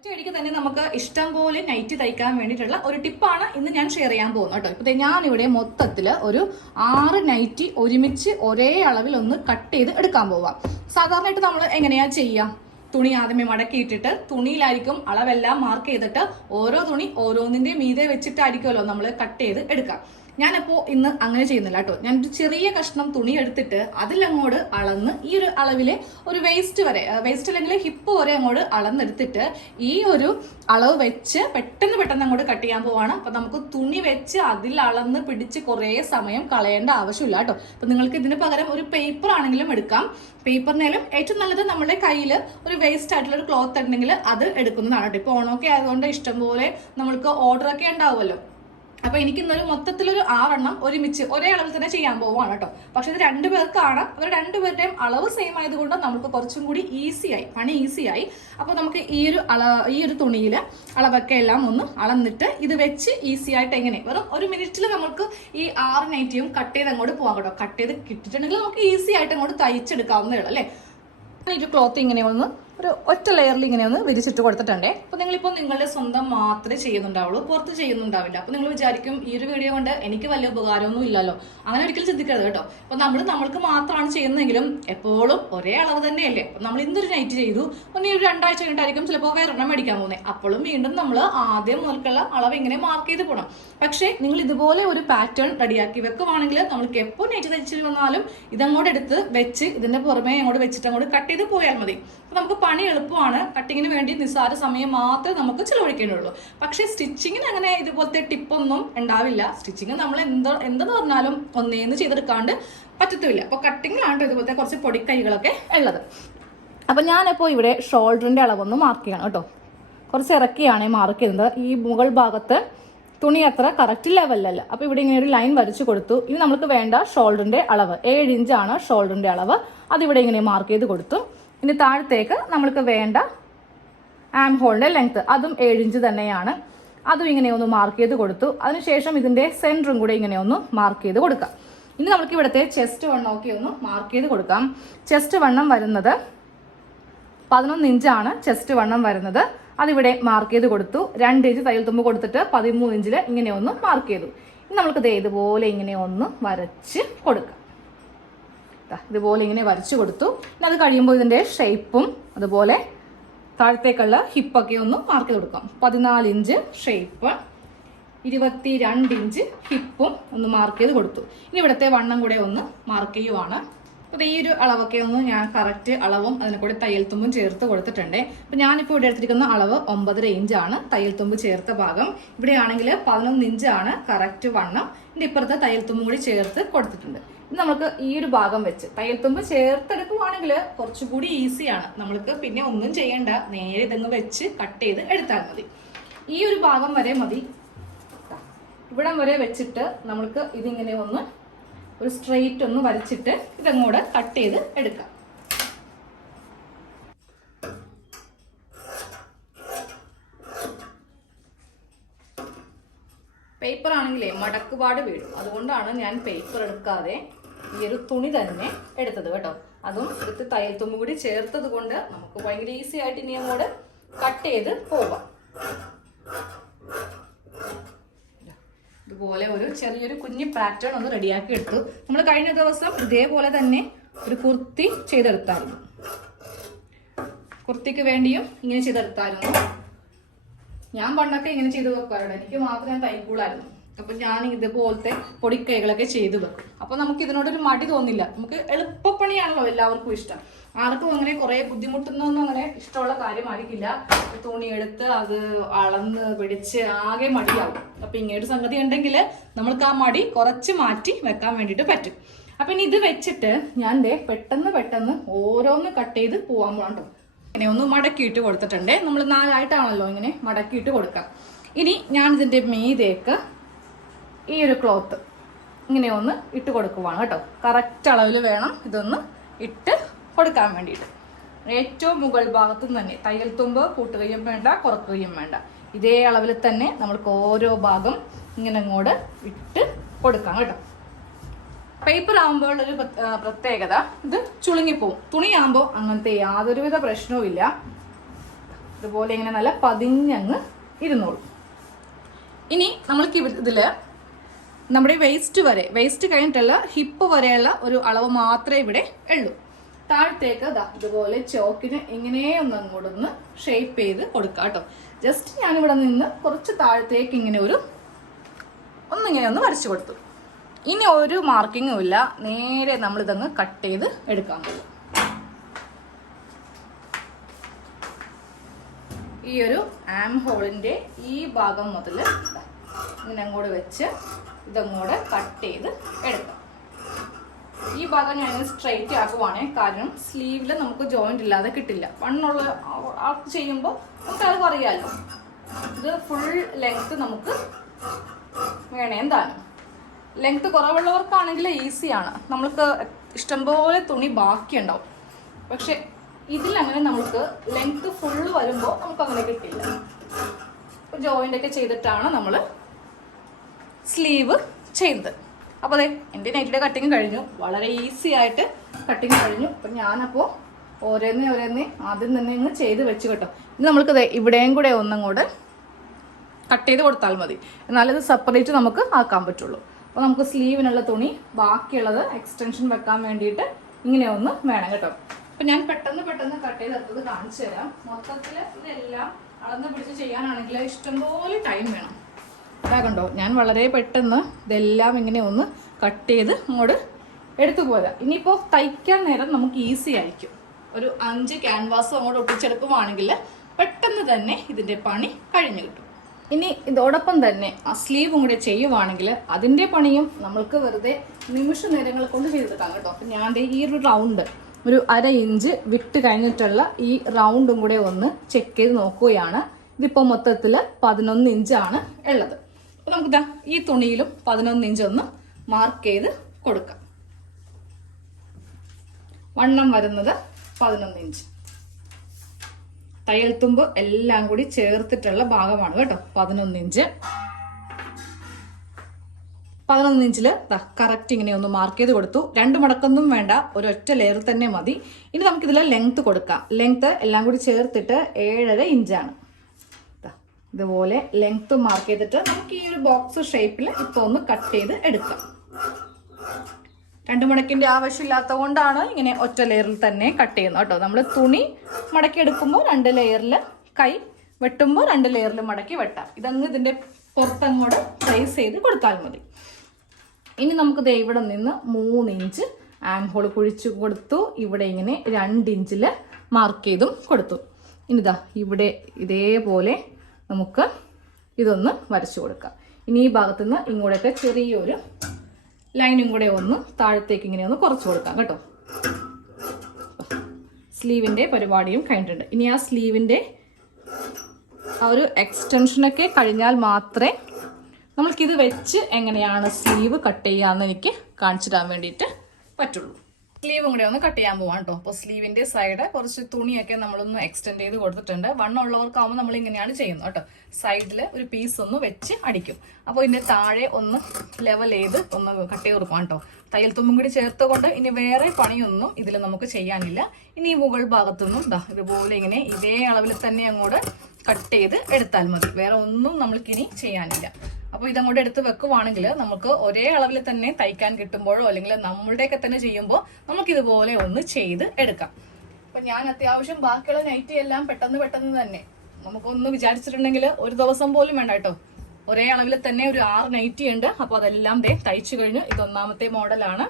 ഒറ്റയടിക്ക് തന്നെ നമുക്ക് ഇഷ്ടം പോലെ നൈറ്റ് തയ്ക്കാൻ വേണ്ടിയിട്ടുള്ള ഒരു ടിപ്പാണ് ഇന്ന് ഞാൻ ഷെയർ ചെയ്യാൻ പോകുന്നത് കേട്ടോ. ഞാൻ ഞാനിവിടെ മൊത്തത്തിൽ ഒരു ആറ് നൈറ്റി ഒരുമിച്ച് ഒരേ അളവിൽ ഒന്ന് കട്ട് ചെയ്ത് എടുക്കാൻ പോവാം. സാധാരണയായിട്ട് നമ്മൾ എങ്ങനെയാണ് ചെയ്യുക തുണി ആദ്യമേ മടക്കിയിട്ടിട്ട് തുണിയിലായിരിക്കും അളവെല്ലാം മാർക്ക് ചെയ്തിട്ട് ഓരോ തുണി ഓരോന്നിന്റെ മീതെ വെച്ചിട്ടായിരിക്കുമല്ലോ നമ്മൾ കട്ട് ചെയ്ത് എടുക്കാം. ഞാനപ്പോ ഇന്ന് അങ്ങനെ ചെയ്യുന്നില്ല കേട്ടോ. ഒരു ചെറിയ കഷ്ണം തുണി എടുത്തിട്ട് അതിലങ്ങോട്ട് അളന്ന് ഈ ഒരു അളവിലെ ഒരു വേസ്റ്റ് വരെ വേസ്റ്റ് അല്ലെങ്കിൽ ഹിപ്പ് വരെ അങ്ങോട്ട് അളന്നെടുത്തിട്ട് ഈ ഒരു അളവ് വെച്ച് പെട്ടെന്ന് പെട്ടെന്ന് അങ്ങോട്ട് കട്ട് ചെയ്യാൻ പോവാണ്. അപ്പൊ നമുക്ക് തുണി വെച്ച് അതിൽ അളന്ന് പിടിച്ച് കുറേ സമയം കളയേണ്ട ആവശ്യമില്ല കേട്ടോ. അപ്പൊ നിങ്ങൾക്ക് ഇതിന് പകരം ഒരു പേപ്പർ ആണെങ്കിലും എടുക്കാം. പേപ്പറിനേലും ഏറ്റവും നല്ലത് നമ്മുടെ കയ്യിൽ ഒരു വേസ്റ്റ് ആയിട്ടുള്ള ഒരു ക്ലോത്ത് ഉണ്ടെങ്കിൽ അത് എടുക്കുന്നതാണ് കേട്ടോ. ഇപ്പൊ ഓണമൊക്കെ ആയതുകൊണ്ട് ഇഷ്ടംപോലെ നമ്മൾക്ക് ഓർഡർ ഒക്കെ ഉണ്ടാവുമല്ലോ. അപ്പൊ എനിക്ക് ഇന്നൊരു മൊത്തത്തിലൊരു ആറെണ്ണം ഒരുമിച്ച് ഒരേ അളവിൽ തന്നെ ചെയ്യാൻ പോവാണ് കേട്ടോ. പക്ഷെ ഇത് രണ്ടു പേർക്കാണ്. അവർ രണ്ടുപേരുടെയും അളവ് സെയിം ആയതുകൊണ്ട് നമുക്ക് കുറച്ചും കൂടി ഈസിയായി പണി ഈസിയായി ആയി. അപ്പൊ നമുക്ക് ഈ ഒരു അള ഈ ഒരു തുണിയിൽ അളവൊക്കെ എല്ലാം ഒന്ന് അളന്നിട്ട് ഇത് വെച്ച് ഈസി ആയിട്ട് എങ്ങനെ വെറും ഒരു മിനിറ്റിൽ നമുക്ക് ഈ ആറ് നൈറ്റിയും കട്ട് ചെയ്ത് അങ്ങോട്ട് പോകാം കേട്ടോ. കട്ട് ചെയ്ത് കിട്ടിയിട്ടുണ്ടെങ്കിൽ നമുക്ക് ഈസി ആയിട്ട് അങ്ങോട്ട് തയ്ച്ചെടുക്കാവുന്നതേ ഉള്ളൂ അല്ലേ? ഈ ഒരു ക്ലോത്ത് ഇങ്ങനെ ഒന്ന് ഒരു ഒറ്റ ലെയറിൽ ഇങ്ങനെ ഒന്ന് വിരിച്ചിട്ട് കൊടുത്തിട്ടുണ്ടേ. അപ്പൊ നിങ്ങളിപ്പോൾ നിങ്ങളുടെ സ്വന്തം മാത്രമേ ചെയ്യുന്നുണ്ടാവുള്ളൂ പുറത്ത് ചെയ്യുന്നുണ്ടാവില്ല. അപ്പൊ നിങ്ങൾ വിചാരിക്കും ഈ ഒരു വീഡിയോ കൊണ്ട് എനിക്ക് വലിയ ഉപകാരമൊന്നും ഇല്ലല്ലോ. അങ്ങനെ ഒരിക്കലും ചിന്തിക്കരുത് കേട്ടോ. അപ്പൊ നമ്മൾ നമ്മൾക്ക് മാത്രമാണ് ചെയ്യുന്നതെങ്കിലും എപ്പോഴും ഒരേ അളവ് തന്നെയല്ലേ. അപ്പൊ നമ്മൾ ഇന്നൊരു നൈറ്റ് ചെയ്തു ഒന്ന് ഈ ഒരു രണ്ടാഴ്ച കഴിഞ്ഞിട്ടായിരിക്കും ചിലപ്പോൾ വേറെണ്ണം മേടിക്കാൻ പോകുന്നത് അപ്പോഴും വീണ്ടും നമ്മൾ ആദ്യം മുതൽക്കുള്ള അളവ് ഇങ്ങനെ മാർക്ക് ചെയ്ത് പോകണം പക്ഷേ നിങ്ങൾ ഇതുപോലെ ഒരു പാറ്റേൺ റെഡിയാക്കി വെക്കുവാണെങ്കിൽ നമ്മൾക്ക് എപ്പോൾ നൈറ്റ് തയ്ച്ചു വന്നാലും ഇതങ്ങോട്ട് എടുത്ത് വെച്ച് ഇതിന്റെ പുറമെ അങ്ങോട്ട് വെച്ചിട്ട് അങ്ങോട്ട് കട്ട് ചെയ്ത് പോയാൽ മതി. അപ്പൊ നമുക്ക് പണി എളുപ്പമാണ്. കട്ടിങ്ങിന് വേണ്ടി നിസ്സാര സമയം മാത്രമേ നമുക്ക് ചിലവഴിക്കേണ്ടുള്ളൂ പക്ഷേ സ്റ്റിച്ചിങ്ങിന് അങ്ങനെ ഇതുപോലത്തെ ടിപ്പൊന്നും ഉണ്ടാവില്ല. സ്റ്റിച്ചിങ് നമ്മൾ എന്തോ എന്തെന്ന് പറഞ്ഞാലും ഒന്നേന്ന് ചെയ്തെടുക്കാണ്ട് പറ്റത്തുമില്ല. അപ്പോൾ കട്ടിങ്ങിലാണ് ഇതുപോലത്തെ കുറച്ച് പൊടിക്കൈകളൊക്കെ ഉള്ളത്. അപ്പം ഞാനിപ്പോൾ ഇവിടെ ഷോൾഡറിന്റെ അളവൊന്ന് മാർക്ക് ചെയ്യണം കേട്ടോ. കുറച്ച് ഇറക്കിയാണ് മാർക്ക് ചെയ്യുന്നത് ഈ മുകൾ ഭാഗത്ത് തുണി അത്ര കറക്റ്റ് ലെവലല്ല അപ്പോൾ ഇവിടെ ഇങ്ങനെ ഒരു ലൈൻ വരച്ചു കൊടുത്തു. ഇനി നമുക്ക് വേണ്ട ഷോൾഡറിന്റെ അളവ്. ഏഴ് ഇഞ്ചാണ് ഷോൾഡറിന്റെ അളവ്. അതിവിടെ ഇങ്ങനെ മാർക്ക് ചെയ്ത് കൊടുത്തു. ഇനി താഴത്തേക്ക് നമ്മൾക്ക് വേണ്ട ആം ഹോളിന്റെ ലെങ്ത് അതും ഏഴ് ഇഞ്ച് തന്നെയാണ്. അതും ഇങ്ങനെ ഒന്ന് മാർക്ക് ചെയ്ത് കൊടുത്തു. അതിനുശേഷം ഇതിന്റെ സെന്ററും കൂടെ ഇങ്ങനെ ഒന്ന് മാർക്ക് ചെയ്ത് കൊടുക്കാം. ഇനി നമുക്ക് ഇവിടുത്തെ ചെസ്റ്റ് വണ്ണമൊക്കെ ഒന്ന് മാർക്ക് ചെയ്ത് കൊടുക്കാം. ചെസ്റ്റ് വണ്ണം വരുന്നത് പതിനൊന്ന് ഇഞ്ചാണ് ചെസ്റ്റ് വണ്ണം വരുന്നത്. അതിവിടെ മാർക്ക് ചെയ്ത് കൊടുത്തു. രണ്ട് ഇഞ്ച് തയ്യൽ തുമ്പ് കൊടുത്തിട്ട് പതിമൂന്ന് ഇഞ്ചിൽ ഇങ്ങനെ ഒന്ന് മാർക്ക് ചെയ്തു. ഇനി നമുക്ക് ദേ ഇതുപോലെ ഇങ്ങനെ ഒന്ന് വരച്ച് കൊടുക്കാം. ഇതുപോലെ ഇങ്ങനെ വരച്ചു കൊടുത്തു. പിന്നെ അത് കഴിയുമ്പോൾ ഇതിന്റെ ഷേപ്പും അതുപോലെ താഴത്തേക്കുള്ള ഹിപ്പൊക്കെ ഒന്ന് മാർക്ക് ചെയ്ത് കൊടുക്കാം. പതിനാല് ഇഞ്ച് ഷേപ്പ് ഇരുപത്തി രണ്ട് ഇഞ്ച് ഹിപ്പും ഒന്ന് മാർക്ക് ചെയ്ത് കൊടുത്തു. ഇനി ഇവിടുത്തെ വണ്ണം കൂടെ ഒന്ന് മാർക്ക് ചെയ്യുവാണ്. അപ്പോൾ ഈ ഒരു അളവൊക്കെ ഒന്ന് ഞാൻ കറക്റ്റ് അളവും അതിനെ കൂടി തയ്യൽ തുമ്പും ചേർത്ത് കൊടുത്തിട്ടുണ്ട്. അപ്പോൾ ഞാനിപ്പോൾ ഇവിടെ എടുത്തിരിക്കുന്ന അളവ് ഒമ്പതര ഇഞ്ചാണ് തയ്യൽ തുമ്പ് ചേർത്ത ഭാഗം. ഇവിടെ ആണെങ്കിൽ പതിനൊന്ന് ഇഞ്ചാണ് കറക്റ്റ് വണ്ണം. ഇതിന്റെ ഇപ്പുറത്തെ തയ്യൽ തുമ്പും കൂടി ചേർത്ത് കൊടുത്തിട്ടുണ്ട്. നമുക്ക് ഈ ഒരു ഭാഗം വെച്ച് തയ്യൽത്തുമ്പ് ചേർത്തെടുക്കുവാണെങ്കിൽ കുറച്ചുകൂടി ഈസിയാണ്. നമ്മൾക്ക് പിന്നെ ഒന്നും ചെയ്യണ്ട. നേരെ ഇതങ്ങ് വെച്ച് കട്ട് ചെയ്ത് എടുത്താൽ മതി. ഈ ഒരു ഭാഗം വരെ മതി. ഇവിടം വരെ വെച്ചിട്ട് നമ്മൾക്ക് ഇതിങ്ങനെ ഒന്ന് ഒരു സ്ട്രെയിറ്റ് ഒന്ന് വരച്ചിട്ട് ഇതങ്ങോട്ട് കട്ട് ചെയ്ത് എടുക്കാം. പേപ്പർ ആണെങ്കിലേ മടക്കുപാട് വീഴും. അതുകൊണ്ടാണ് ഞാൻ പേപ്പർ എടുക്കാതെ ഈ ഒരു തുണി തന്നെ എടുത്തത് കേട്ടോ. അതും എടുത്ത് തയ്യൽ തുമ്പ് കൂടി ചേർത്തത് കൊണ്ട് നമുക്ക് ഭയങ്കര ഈസി ആയിട്ട് ഇനി അങ്ങോട്ട് കട്ട് ചെയ്ത് പോവാം. ഇതുപോലെ ഒരു ചെറിയൊരു കുഞ്ഞു പാറ്റേൺ ഒന്ന് റെഡിയാക്കി എടുത്തു. നമ്മൾ കഴിഞ്ഞ ദിവസം ഇതേപോലെ തന്നെ ഒരു കുർത്തി ചെയ്തെടുത്തായിരുന്നു. കുർത്തിക്ക് വേണ്ടിയും ഇങ്ങനെ ചെയ്തെടുത്തായിരുന്നു. ഞാൻ പണ്ടൊക്കെ ഇങ്ങനെ ചെയ്ത് വെക്കാറുണ്ട്. എനിക്ക് മാത്രം തൈക്കൂളായിരുന്നു അപ്പൊ ഞാൻ ഇതുപോലത്തെ പൊടിക്കൈകളൊക്കെ ചെയ്തു വെക്കും അപ്പൊ നമുക്ക് ഇതിനോടൊരു മടി തോന്നില്ല. നമുക്ക് എളുപ്പപ്പണിയാണല്ലോ എല്ലാവർക്കും ഇഷ്ടം. ആർക്കും അങ്ങനെ കുറേ ബുദ്ധിമുട്ടുന്നൊന്നും അങ്ങനെ ഇഷ്ടമുള്ള കാര്യമായിരിക്കില്ല. തുണി എടുത്ത് അത് അളന്ന് പിടിച്ച് ആകെ മടിയാവും. അപ്പൊ ഒരു സംഗതി ഉണ്ടെങ്കിൽ നമ്മൾക്ക് ആ മടി കുറച്ച് മാറ്റി വെക്കാൻ വേണ്ടിയിട്ട് പറ്റും. അപ്പൊ ഇനി ഇത് വെച്ചിട്ട് ഞാൻ ദേ പെട്ടെന്ന് പെട്ടെന്ന് ഓരോന്ന് കട്ട് ചെയ്ത് പോവാൻ പോകണ്ടോ ഇങ്ങനെ ഒന്ന് മടക്കിയിട്ട് കൊടുത്തിട്ടുണ്ട്. നമ്മൾ നാലായിട്ടാണല്ലോ ഇങ്ങനെ മടക്കിയിട്ട് കൊടുക്കാം ഇനി ഞാൻ ഇതിന്റെ മീതേക്ക് ഈ ഒരു ക്ലോത്ത് ഇങ്ങനെ ഒന്ന് ഇട്ട് കൊടുക്കുവാണ് കേട്ടോ. കറക്റ്റ് അളവിൽ വേണം ഇതൊന്ന് ഇട്ട് കൊടുക്കാൻ വേണ്ടിയിട്ട്. ഏറ്റവും മുകൾ ഭാഗത്തു തന്നെ തയ്യൽ തുമ്പ് കൂട്ടുകയും വേണ്ട കുറക്കുകയും വേണ്ട. ഇതേ അളവിൽ തന്നെ നമ്മൾക്ക് ഓരോ ഭാഗം ഇങ്ങനെ അങ്ങോട്ട് ഇട്ട് കൊടുക്കാം കേട്ടോ. പേപ്പർ ആകുമ്പോൾ ഒരു പ്രത്യേകത ഇത് ചുളുങ്ങിപ്പോവും. തുണിയാകുമ്പോൾ അങ്ങനത്തെ യാതൊരുവിധ പ്രശ്നവും ഇല്ല. ഇതുപോലെ ഇങ്ങനെ നല്ല പതിഞ്ഞങ്ങ് ഇരുന്നോളും. ഇനി നമ്മൾക്ക് ഇതിൽ നമ്മുടെ വേസ്റ്റ് വരെ വേസ്റ്റ് കഴിഞ്ഞിട്ടുള്ള ഹിപ്പ് വരെയുള്ള ഒരു അളവ് മാത്രമേ ഇവിടെ ഉള്ളൂ. താഴത്തേക്ക് ദാ ഇതുപോലെ ചോക്കിന് ഇങ്ങനെ ഒന്ന് അങ്ങോട്ടൊന്ന് ഷേപ്പ് ചെയ്ത് കൊടുക്കാം കേട്ടോ. ജസ്റ്റ് ഞാനിവിടെ നിന്ന് കുറച്ച് താഴത്തേക്ക് ഇങ്ങനെ ഒരു ഒന്നിങ്ങനെ ഒന്ന് വരച്ചു കൊടുത്തു. ഇനി ഒരു മാർക്കിങ്ങും ഇല്ല. നേരെ നമ്മൾ ഇതങ്ങ് കട്ട് ചെയ്ത് എടുക്കാൻ പോകും ഈ ഒരു ആം ഹോളിന്റെ ഈ ഭാഗം മുതൽ ഇങ്ങനെ അങ്ങോട്ട് വെച്ച് ഇതങ്ങോട്ട് കട്ട് ചെയ്ത് എടുക്കാം. ഈ ഭാഗം ഞാൻ സ്ട്രെയിറ്റ് ആക്കുവാണേ കാരണം സ്ലീവിൽ നമുക്ക് ജോയിന്റ് ഇല്ലാതെ കിട്ടില്ല. വണ്ണുള്ള ആൾക്ക് ചെയ്യുമ്പോൾ നമുക്ക് അത് അറിയാമല്ലോ ഇത് ഫുൾ ലെങ്ത്ത് നമുക്ക് വേണേ എന്താണ് ലെങ്ത്ത് കുറവുള്ളവർക്കാണെങ്കിൽ ഈസിയാണ് നമ്മൾക്ക് ഇഷ്ടംപോലെ തുണി ബാക്കിയുണ്ടാവും. പക്ഷെ ഇതിലങ്ങനെ നമുക്ക് ലെങ്ത്ത് ഫുള്ള് വരുമ്പോൾ നമുക്ക് അങ്ങനെ കിട്ടില്ല ജോയിന്റ് ഒക്കെ ചെയ്തിട്ടാണ് നമ്മൾ സ്ലീവ് ചെയ്തത്. അപ്പോൾ അതെ എന്റെ നൈറ്റിയുടെ കട്ടിങ് കഴിഞ്ഞു. വളരെ ഈസി ആയിട്ട് കട്ടിങ് കഴിഞ്ഞു. അപ്പം ഞാനപ്പോൾ ഓരോന്നേ ഓരോന്നേ ആദ്യം തന്നെ ഇങ്ങ് ചെയ്ത് വെച്ച് കേട്ടോ. ഇനി നമ്മൾക്ക് ഇവിടെയും കൂടെ ഒന്നും കൂടെ കട്ട് ചെയ്ത് കൊടുത്താൽ മതി. എന്നാലത് സെപ്പറേറ്റ് നമുക്ക് ആക്കാൻ പറ്റുള്ളൂ. അപ്പോൾ നമുക്ക് സ്ലീവിനുള്ള തുണി ബാക്കിയുള്ളത് എക്സ്റ്റൻഷൻ വെക്കാൻ വേണ്ടിയിട്ട് ഇങ്ങനെ ഒന്ന് വേണം കേട്ടോ. അപ്പം ഞാൻ പെട്ടെന്ന് പെട്ടെന്ന് കട്ട് ചെയ്ത് ചെയ്തെടുത്തത് കാണിച്ചു തരാം. മൊത്തത്തിൽ ഇതെല്ലാം അളന്ന് പിടിച്ച് ചെയ്യാനാണെങ്കിൽ ഇഷ്ടംപോലെ ടൈം വേണം. കണ്ടോ ഞാൻ വളരെ പെട്ടെന്ന് ഇതെല്ലാം ഇങ്ങനെ ഒന്ന് കട്ട് ചെയ്ത് അങ്ങോട്ട് എടുത്തു പോരാ. ഇനിയിപ്പോൾ തയ്ക്കാൻ നേരം നമുക്ക് ഈസി ആയിരിക്കും. ഒരു അഞ്ച് ക്യാൻവാസ് അങ്ങോട്ട് ഒട്ടിച്ചെടുക്കുവാണെങ്കിൽ പെട്ടെന്ന് തന്നെ ഇതിന്റെ പണി കഴിഞ്ഞു കിട്ടും. ഇനി ഇതോടൊപ്പം തന്നെ ആ സ്ലീവും കൂടെ ചെയ്യുവാണെങ്കിൽ അതിന്റെ പണിയും നമ്മൾക്ക് വെറുതെ നിമിഷ നേരങ്ങൾ കൊണ്ട് ചെയ്തെടുക്കാം കേട്ടോ. അപ്പം ഞാൻ ഈ ഒരു റൗണ്ട് ഒരു അര ഇഞ്ച് വിട്ട് കഴിഞ്ഞിട്ടുള്ള ഈ റൗണ്ടും കൂടെ ഒന്ന് ചെക്ക് ചെയ്ത് നോക്കുകയാണ്. ഇതിപ്പോൾ മൊത്തത്തിൽ പതിനൊന്ന് ഇഞ്ചാണ് ഉള്ളത്. അപ്പോൾ നമുക്കിതാ ഈ തുണിയിലും പതിനൊന്ന് ഇഞ്ച് ഒന്ന് മാർക്ക് ചെയ്ത് കൊടുക്കാം. വണ്ണം വരുന്നത് പതിനൊന്ന് ഇഞ്ച്. തയ്യൽ തുമ്പ് എല്ലാം കൂടി ചേർത്തിട്ടുള്ള ഭാഗമാണ് കേട്ടോ പതിനൊന്ന് ഇഞ്ച്. പതിനൊന്ന് ഇഞ്ചിൽ കറക്റ്റ് ഇങ്ങനെ ഒന്ന് മാർക്ക് ചെയ്ത് കൊടുത്തു. രണ്ട് മടക്കൊന്നും വേണ്ട ഒരൊറ്റ ലെയർ തന്നെ മതി. ഇനി നമുക്കിതിൽ ലെങ്ത് കൊടുക്കാം. ലെങ്ത് എല്ലാം കൂടി ചേർത്തിട്ട് ഏഴര ഇഞ്ചാണ്. ഇതുപോലെ ലെങ്ത് മാർക്ക് ചെയ്തിട്ട് നമുക്ക് ഈ ഒരു ബോക്സ് ഷേപ്പിൽ ഇപ്പോൾ ഒന്ന് കട്ട് ചെയ്ത് എടുക്കാം. രണ്ട് മടക്കിന്റെ ആവശ്യമില്ലാത്ത കൊണ്ടാണ് ഇങ്ങനെ ഒറ്റ ലെയറിൽ തന്നെ കട്ട് ചെയ്യുന്നത് കേട്ടോ. നമ്മൾ തുണി മടക്കി എടുക്കുമ്പോൾ രണ്ട് ലെയറിൽ കൈ വെട്ടുമ്പോൾ രണ്ട് ലെയറിൽ മടക്കി വെട്ടാം. ഇതങ്ങ് ഇതിന്റെ പുറത്തങ്ങോട്ട് പ്ലേസ് ചെയ്ത് കൊടുത്താൽ മതി. ഇനി നമുക്ക് ഇവിടെ നിന്ന് മൂന്ന് ഇഞ്ച് ആം ഹോൾ കുഴിച്ചു കൊടുത്തു. ഇവിടെ ഇങ്ങനെ രണ്ട് മാർക്ക് ചെയ്തും കൊടുത്തു. ഇനിതാ ഇവിടെ ഇതേപോലെ നമുക്ക് ഇതൊന്ന് വരച്ചു കൊടുക്കാം. ഇനി ഈ ഭാഗത്തുനിന്ന് ഇങ്ങോട്ടൊക്കെ ചെറിയൊരു ലൈനും കൂടെ ഒന്ന് താഴത്തേക്ക് ഇങ്ങനെ ഒന്ന് കുറച്ച് കൊടുക്കാം കേട്ടോ. സ്ലീവിന്റെ പരിപാടിയും കഴിഞ്ഞിട്ടുണ്ട്. ഇനി ആ സ്ലീവിന്റെ ആ ഒരു എക്സ്റ്റൻഷനൊക്കെ കഴിഞ്ഞാൽ മാത്രമേ നമ്മൾക്കിത് വെച്ച് എങ്ങനെയാണ് സ്ലീവ് കട്ട് ചെയ്യാമെന്ന് എനിക്ക് കാണിച്ചു തരാൻ വേണ്ടിയിട്ട് പറ്റുള്ളൂ. സ്ലീവും കൂടെ ഒന്ന് കട്ട് ചെയ്യാൻ പോവാം കേട്ടോ അപ്പോൾ സ്ലീവിന്റെ സൈഡ് കുറച്ച് തുണിയൊക്കെ നമ്മളൊന്ന് എക്സ്റ്റെൻഡ് ചെയ്ത് കൊടുത്തിട്ടുണ്ട്. വണ്ണമുള്ളവർക്കാവുമ്പോൾ നമ്മൾ ഇങ്ങനെയാണ് ചെയ്യുന്നത് കേട്ടോ സൈഡിൽ ഒരു പീസ് ഒന്ന് വെച്ച് അടിക്കും. അപ്പോൾ ഇതിന്റെ താഴെ ഒന്ന് ലെവൽ ചെയ്ത് ഒന്ന് കട്ട് ചെയ്ത് കൊടുക്കാം കേട്ടോ തയ്യൽ തുമ്പും കൂടി ചേർത്തുകൊണ്ട് ഇനി വേറെ പണിയൊന്നും ഇതിൽ നമുക്ക് ചെയ്യാനില്ല. ഇനി മുകൾ ഭാഗത്തുനിന്നും ഇതാ ഇതുപോലെ ഇങ്ങനെ ഇതേ അളവിൽ തന്നെ അങ്ങോട്ട് കട്ട് ചെയ്ത് എടുത്താൽ മതി. വേറെ ഒന്നും നമ്മൾക്കിനി ചെയ്യാനില്ല. അപ്പോൾ ഇതങ്ങോട്ട് എടുത്ത് വെക്കുവാണെങ്കിൽ നമുക്ക് ഒരേ അളവിൽ തന്നെ തയ്ക്കാൻ കിട്ടുമ്പോഴോ അല്ലെങ്കിൽ നമ്മളുടെയൊക്കെ തന്നെ ചെയ്യുമ്പോൾ നമുക്ക് ഇതുപോലെ ഒന്ന് ചെയ്ത് എടുക്കാം. അപ്പൊ ഞാൻ അത്യാവശ്യം ബാക്കിയുള്ള നൈറ്റി എല്ലാം പെട്ടെന്ന് പെട്ടെന്ന് തന്നെ. നമുക്കൊന്ന് വിചാരിച്ചിട്ടുണ്ടെങ്കിൽ ഒരു ദിവസം പോലും വേണ്ട കേട്ടോ. ഒരേ അളവിൽ തന്നെ ഒരു ആറ് നൈറ്റി ഉണ്ട്. അപ്പോൾ അതെല്ലാം ദേ തയ്ച്ചു കഴിഞ്ഞു. ഇത് ഒന്നാമത്തെ മോഡലാണ്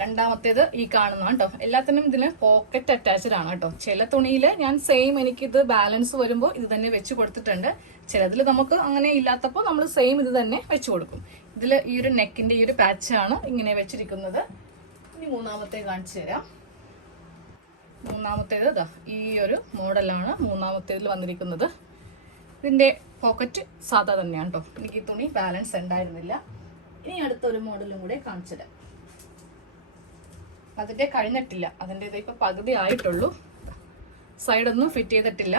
രണ്ടാമത്തേത് ഈ കാണുന്നതാണ് കേട്ടോ എല്ലാത്തിനും ഇതിന് പോക്കറ്റ് അറ്റാച്ച്ഡ് ആണ് കേട്ടോ. ചില തുണിയിൽ ഞാൻ സെയിം എനിക്കിത് ബാലൻസ് വരുമ്പോൾ ഇത് തന്നെ വെച്ച് കൊടുത്തിട്ടുണ്ട്. ചിലതിൽ നമുക്ക് അങ്ങനെ ഇല്ലാത്തപ്പോൾ നമ്മൾ സെയിം ഇത് തന്നെ വെച്ച് കൊടുക്കും. ഇതിൽ ഈ ഒരു നെക്കിന്റെ ഈ ഒരു പാച്ചാണ് ഇങ്ങനെ വെച്ചിരിക്കുന്നത്. ഇനി മൂന്നാമത്തെ കാണിച്ചു തരാം. മൂന്നാമത്തേത് ഇതാ ഈ ഒരു മോഡലാണ് മൂന്നാമത്തേതിൽ വന്നിരിക്കുന്നത്. ഇതിന്റെ പോക്കറ്റ് സാധാ തന്നെയാണ് കേട്ടോ. എനിക്ക് ഈ തുണി ബാലൻസ് ഉണ്ടായിരുന്നില്ല. ഇനി അടുത്തൊരു മോഡലും കൂടെ കാണിച്ചു തരാം. അതിന്റെ കഴിഞ്ഞിട്ടില്ല. അതിന്റെ ഇത് ഇപ്പൊ പകുതി ആയിട്ടുള്ളൂ. സൈഡൊന്നും ഫിറ്റ് ചെയ്തിട്ടില്ല.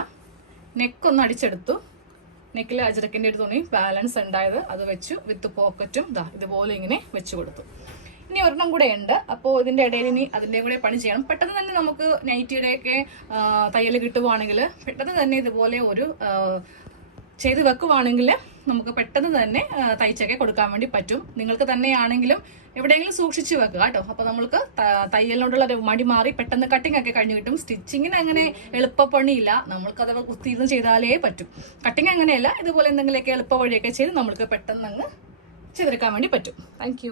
നെക്കൊന്ന് അടിച്ചെടുത്തു. നെക്കിൽ അജരക്കിന്റെ ഒരു തുണി ബാലൻസ് ഉണ്ടായത് അത് വെച്ചു. വിത്ത് പോക്കറ്റും ദാ ഇതുപോലെ ഇങ്ങനെ വെച്ചു കൊടുത്തു. ഇനി ഒരെണ്ണം കൂടെ ഉണ്ട്. അപ്പോൾ ഇതിന്റെ ഇടയിൽ ഇനി അതിന്റെ കൂടെ പണി ചെയ്യണം. പെട്ടെന്ന് തന്നെ നമുക്ക് നൈറ്റിയുടെയൊക്കെ തയ്യൽ കിട്ടുവാണെങ്കിൽ പെട്ടെന്ന് തന്നെ ഇതുപോലെ ഒരു ചെയ്ത് വെക്കുവാണെങ്കിൽ നമുക്ക് പെട്ടെന്ന് തന്നെ തയ്ച്ചൊക്കെ കൊടുക്കാൻ വേണ്ടി പറ്റും. നിങ്ങൾക്ക് തന്നെയാണെങ്കിലും എവിടെയെങ്കിലും സൂക്ഷിച്ചു വെക്കുക കേട്ടോ. അപ്പൊ നമ്മൾക്ക് തയ്യലിനോടുള്ള ഒരു മടി മാറി പെട്ടെന്ന് കട്ടിംഗ് ഒക്കെ കഴിഞ്ഞ് കിട്ടും. സ്റ്റിച്ചിങ്ങിന് അങ്ങനെ എളുപ്പപ്പണിയില്ല. നമ്മൾക്ക് അത് കുത്തിയിരുന്ന് ചെയ്താലേ പറ്റും. കട്ടിങ് അങ്ങനെയല്ല. ഇതുപോലെ എന്തെങ്കിലുമൊക്കെ എളുപ്പ വഴിയൊക്കെ ചെയ്ത് നമ്മൾക്ക് പെട്ടെന്ന് അങ്ങ് ചെയ്തെടുക്കാൻ വേണ്ടി പറ്റും. താങ്ക്